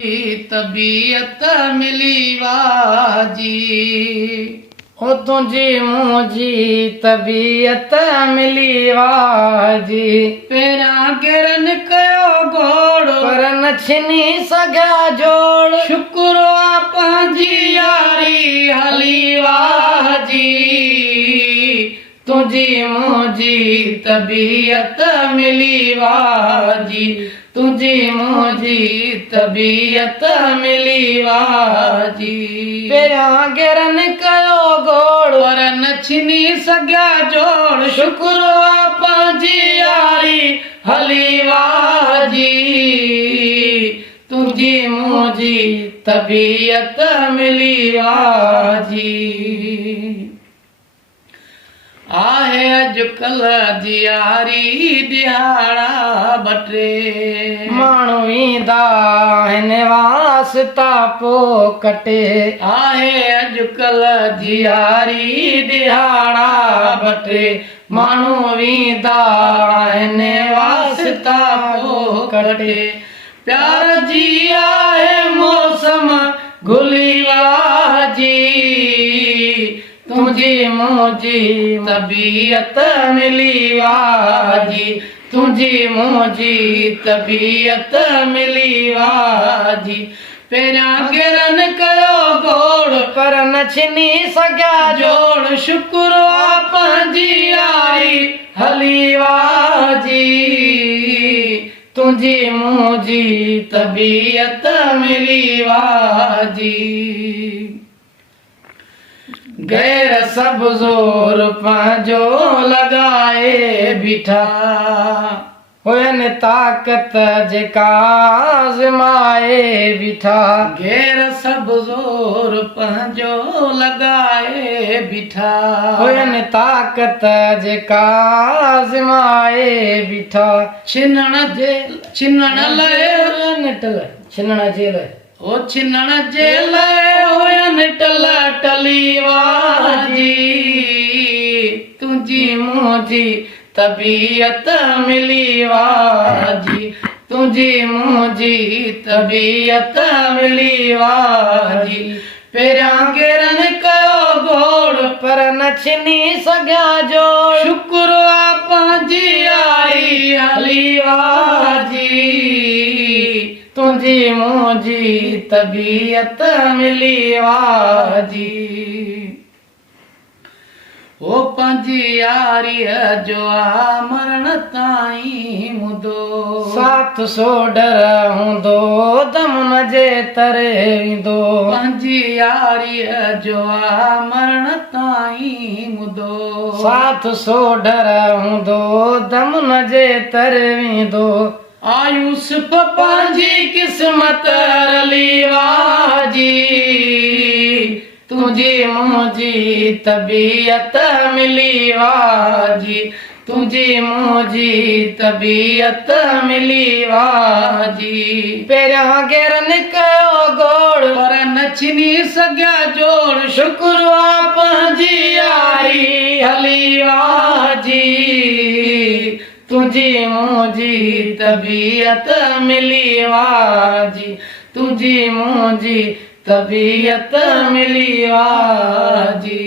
तबीयत मिली वाजी ओ तुझी मुझी तबीयत मिली वाजी पेरा गिरन कयो घोड़ पर न छिनी सघा जोड़ शुक्र पंहिंजी यारी हली वाजी तुझी मुझी तबीयत मिली वाजी तुझी मुझी तबीयत मिली वाजी पेरा गिरन कयो घोड़ पर न छिनी सघा जोड़ शुक्र पंहिंजी यारी हली वाजी तुझी मुझी तबीयत मिली वाजी आहे अॼुकल्ह जी यारी दिहाड़ा बटे माण्हू ईंदा आहिनि वास्ता पोइ कटे आहे अॼुकल्ह जी यारी दिहाड़ा बटे माण्हू ईंदा आहिनि वास्ता पोइ कटे प्यार जी आहे मौसम घुली वाजी तुझी मुझी तबीयत मिली वाजी तुझी मुझी तबीयत मिली वाजी पेरा गिरन कयो घोड़ पर न छिनी सघा जोड़ शुक्र पंहिंजी यारी हली वाजी तुझी मुझी तबीयत मिली वाजी गैर सब जोर पंहिंजो लॻाए बीठा हुयनि ताक़त जेका आज़माए बीठा गैर सब जोर पंहिंजो लॻाए बीठा हुयनि ताक़त जेका आज़माए बीठा छिनण जे लाइ ओ छिनण जे लाइ हुयनि टली वाजी तुझी मुझी तबीयत मिली वाजी तुझी मुझी तबीयत मिली वाजी पेरा गिरन कयो घोड़ पर न छिनी सघा जोड़ शुक्र पंहिंजी यारी हली वाजी तुझी मुझी तबीयत मिली वाजी ओ पंहिंजी यारीअ जो आ मरण ताईं मुदो साथ सो डर हूंदो दम न जे तरे ईंदो पंहिंजी यारीअ जो आ मरण ताईं मुदो साथ सो डर हूंदो दम न जे तरे ईंदो आयुस पंहिंजी किस्मत रली वाजी तुझी मुझी तबीयत मिली वाजी तुझी मुझी तबीयत मिली वाजी पेरा गिरन कयो घोड़ पर न छिनी सघा जोड़ शुक्र पंहिंजी यारी हली वाजी तुझी मुझी तबीयत मिली वाजी तुझी मुझी तबीयत मिली वाजी।